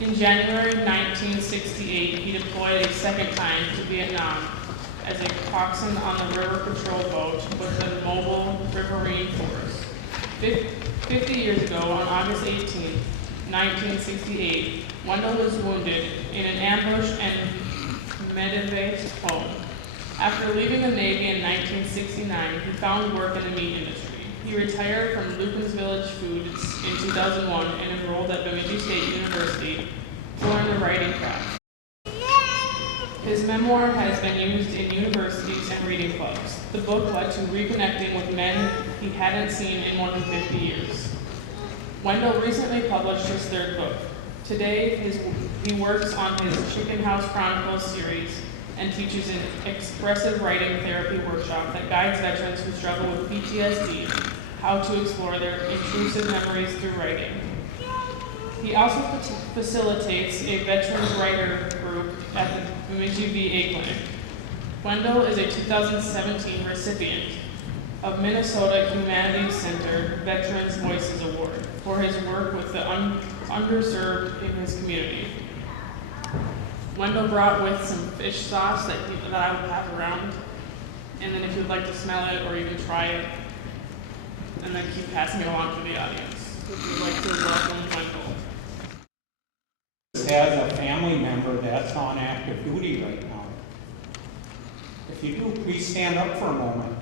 In January 1968, he deployed a second time to Vietnam as a coxswain on the river patrol boat with the mobile riverine force. 50 years ago, on August 18, 1968, Wendell was wounded in an ambush and medevaced home. After leaving the Navy in 1969, he found work in the meat industry. He retired from Lucan's Village Foods in 2001 and enrolled at Bemidji State University to learn the writing craft. His memoir has been used in universities and reading clubs. The book led to reconnecting with men he hadn't seen in more than 50 years. Wendell recently published his third book. Today, he works on his Chicken House Chronicles series and teaches an expressive writing therapy workshop that guides veterans who struggle with PTSD how to explore their intrusive memories through writing. He also facilitates a veterans writer group at the Bemidji VA Clinic. Wendell is a 2017 recipient of Minnesota Humanities Center Veterans Voices Award for his work with the underserved in his community. Wendell brought with some fish sauce that I would pass around, and then if you'd like to smell it or even try it, and then keep passing it along to the audience. Would you like to welcome Wendell? Has a family member that's on active duty right now. If you do, please stand up for a moment.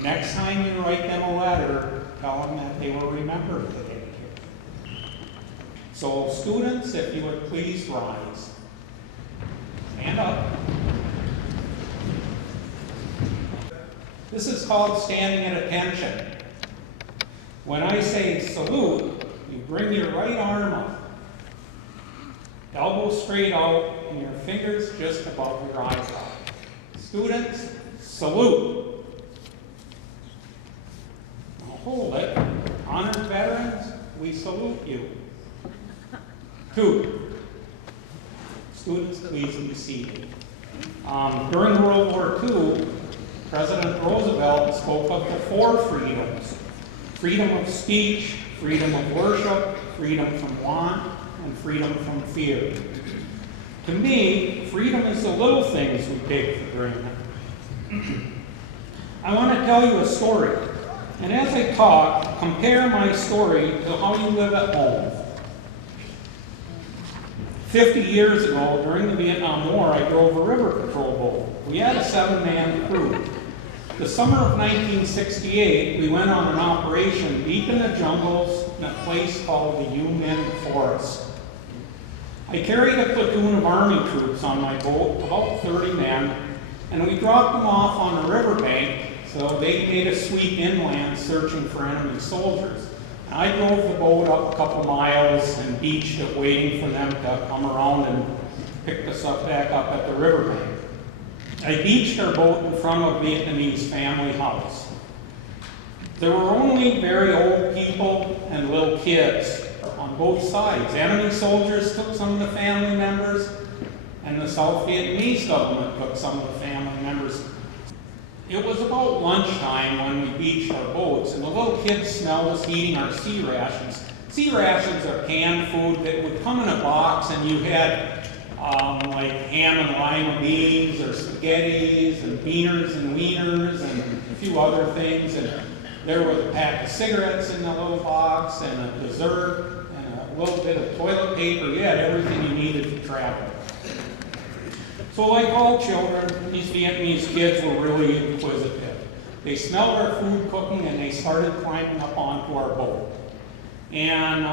Next time you write them a letter, tell them that they were remembered today. So students, if you would please rise. Stand up. This is called standing at attention. When I say salute, you bring your right arm up, elbow straight out, and your fingers just above your eyes out. Students, salute. Now hold it. Honored veterans, we salute you. 2. Students, please be seated. During World War II, President Roosevelt spoke of the 4 freedoms: freedom of speech, freedom of worship, freedom from want, and freedom from fear. To me, freedom is the little things we take for granted. I want to tell you a story, and as I talk, compare my story to how you live at home. 50 years ago, during the Vietnam War, I drove a river patrol boat. We had a 7-man crew. The summer of 1968, we went on an operation deep in the jungles in a place called the U Minh Forest. I carried a platoon of Army troops on my boat, about 30 men, and we dropped them off on the riverbank so they made a sweep inland searching for enemy soldiers. I drove the boat up a couple miles and beached it, waiting for them to come around and pick us up back up at the riverbank. I beached our boat in front of a Vietnamese family house. There were only very old people and little kids on both sides. Enemy soldiers took some of the family members, and the South Vietnamese government took some of the family members. It was about lunchtime when we beached our boats, and the little kids smelled us eating our sea rations. Sea rations are canned food that would come in a box, and you had like ham and lima beans, or spaghettis, and beaners and wieners, and a few other things. And there was a pack of cigarettes in the little box, and a dessert, and a little bit of toilet paper. You had everything you needed to travel. So like all children, these Vietnamese kids were really inquisitive. They smelled our food cooking, and they started climbing up onto our boat. And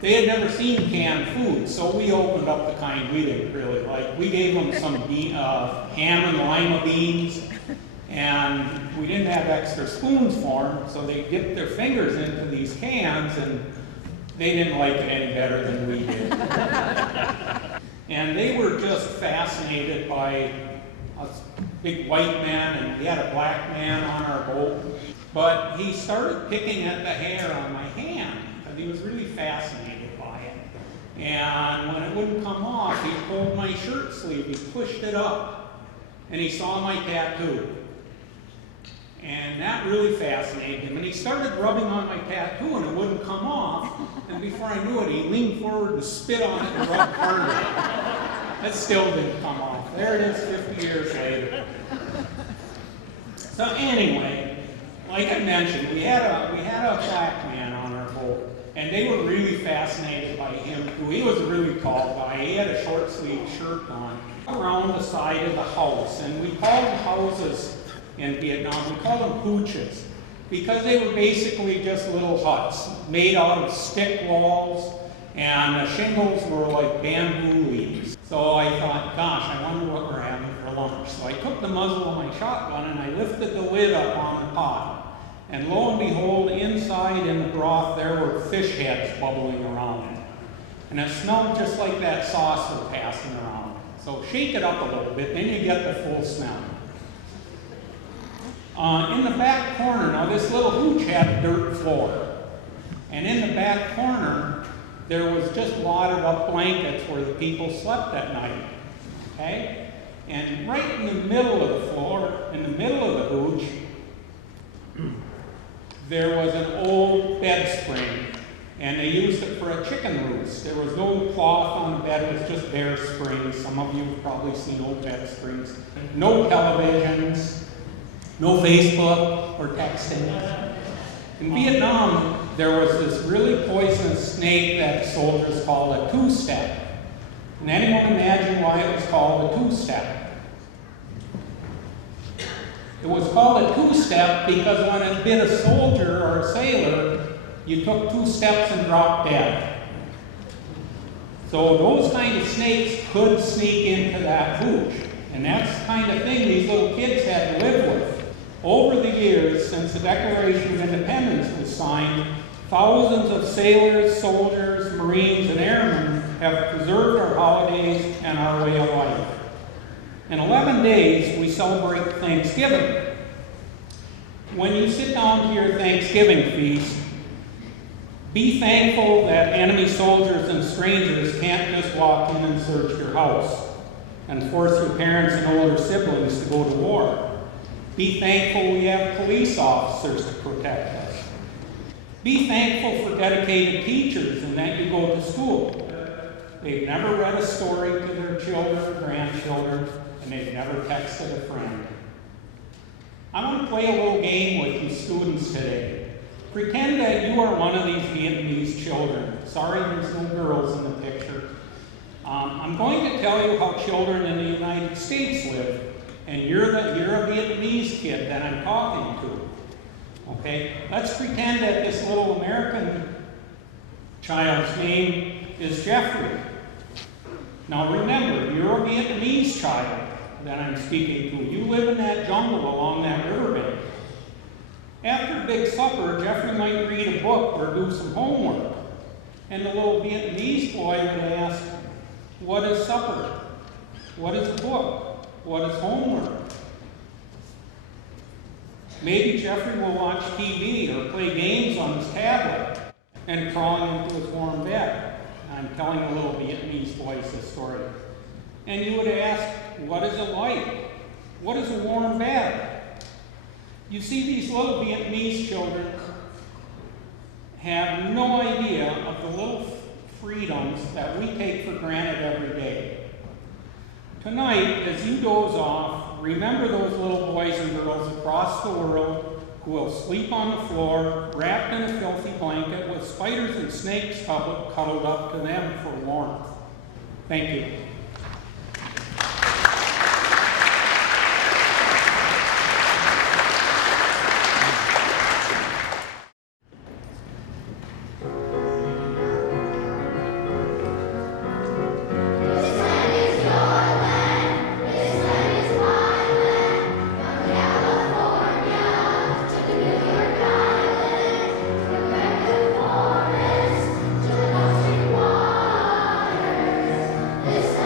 they had never seen canned food, so we opened up the kind we didn't really like. We gave them some ham and lima beans, and we didn't have extra spoons for them, so they dipped their fingers into these cans, and they didn't like it any better than we did. And they were just fascinated by a big white man, and we had a black man on our boat. But he started picking at the hair on my hand, because he was really fascinated by it. And when it wouldn't come off, he pulled my shirt sleeve, he pushed it up, and he saw my tattoo. And that really fascinated him. And he started rubbing on my tattoo and it wouldn't come off. And before I knew it, he leaned forward to spit on it and rub part of it. That still didn't come off. There it is 50 years later. So anyway, like I mentioned, we had a black man on our boat. And they were really fascinated by him too. He was a really tall guy. He had a short sleeve shirt on around the side of the house. And we called the houses in Vietnam, we called them hooches, because they were basically just little huts made out of stick walls, and the shingles were like bamboo leaves. So I thought, gosh, I wonder what we're having for lunch. So I took the muzzle of my shotgun and I lifted the lid up on the pot. And lo and behold, inside in the broth there were fish heads bubbling around it. And it smelled just like that sauce was passing around. So shake it up a little bit, then you get the full smell. In the back corner, now this little hooch had a dirt floor. And in the back corner, there was just wadded up blankets where the people slept at night. Okay? And right in the middle of the floor, in the middle of the hooch, there was an old bed spring. And they used it for a chicken roost. There was no cloth on the bed, it was just bare springs. Some of you have probably seen old bed springs. No televisions. No Facebook or texting. In Vietnam, there was this really poisonous snake that soldiers called a two-step. Can anyone imagine why it was called a two-step? It was called a two-step because when it bit a soldier or a sailor, you took 2 steps and dropped dead. So those kind of snakes could sneak into that hooch. And that's the kind of thing these little kids had to live with. Over the years, since the Declaration of Independence was signed, thousands of sailors, soldiers, Marines, and airmen have preserved our holidays and our way of life. In 11 days, we celebrate Thanksgiving. When you sit down to your Thanksgiving feast, be thankful that enemy soldiers and strangers can't just walk in and search your house and force your parents and older siblings to go to war. Be thankful we have police officers to protect us. Be thankful for dedicated teachers and that you go to school. They've never read a story to their children or grandchildren, and they've never texted a friend. I want to play a little game with you students today. Pretend that you are one of these Vietnamese children. Sorry there's no girls in the picture. I'm going to tell you how children in the United States live. And you're a Vietnamese kid that I'm talking to. Okay? Let's pretend that this little American child's name is Jeffrey. Now remember, you're a Vietnamese child that I'm speaking to. You live in that jungle along that riverbank. After big supper, Jeffrey might read a book or do some homework. And the little Vietnamese boy would ask, what is supper? What is a book? What is homework? Maybe Jeffrey will watch TV or play games on his tablet and crawl into his warm bed. I'm telling a little Vietnamese boy this story. And you would ask, what is it like? What is a warm bed? You see, these little Vietnamese children have no idea of the little freedoms that we take for granted every day. Tonight, as you doze off, remember those little boys and girls across the world who will sleep on the floor, wrapped in a filthy blanket, with spiders and snakes cuddled up to them for warmth. Thank you. This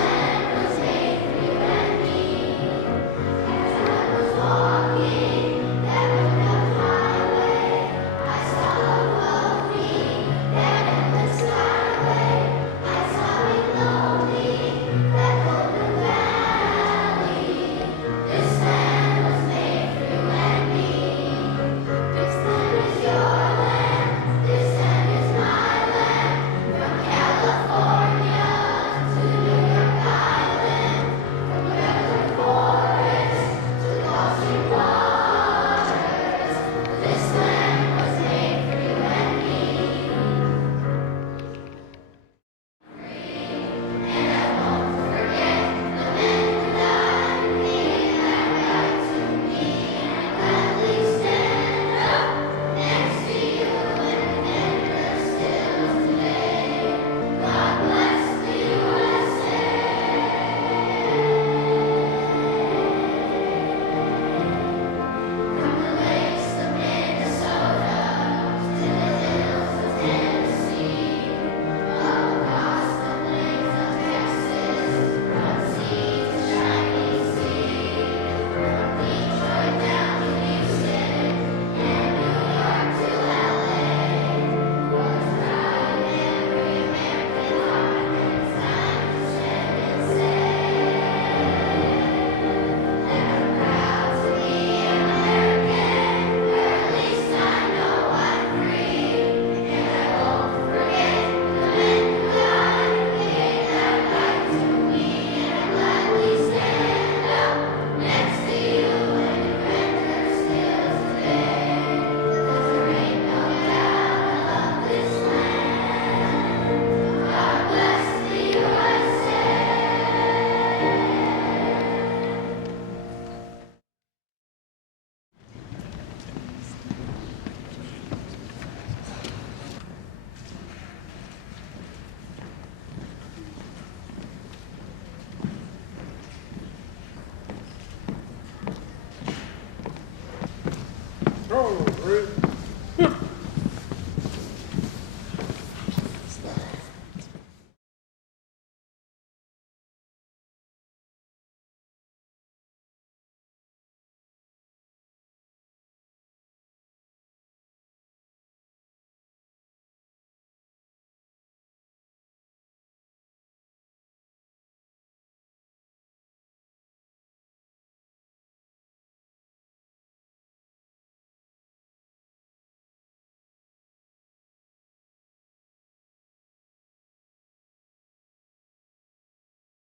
approved.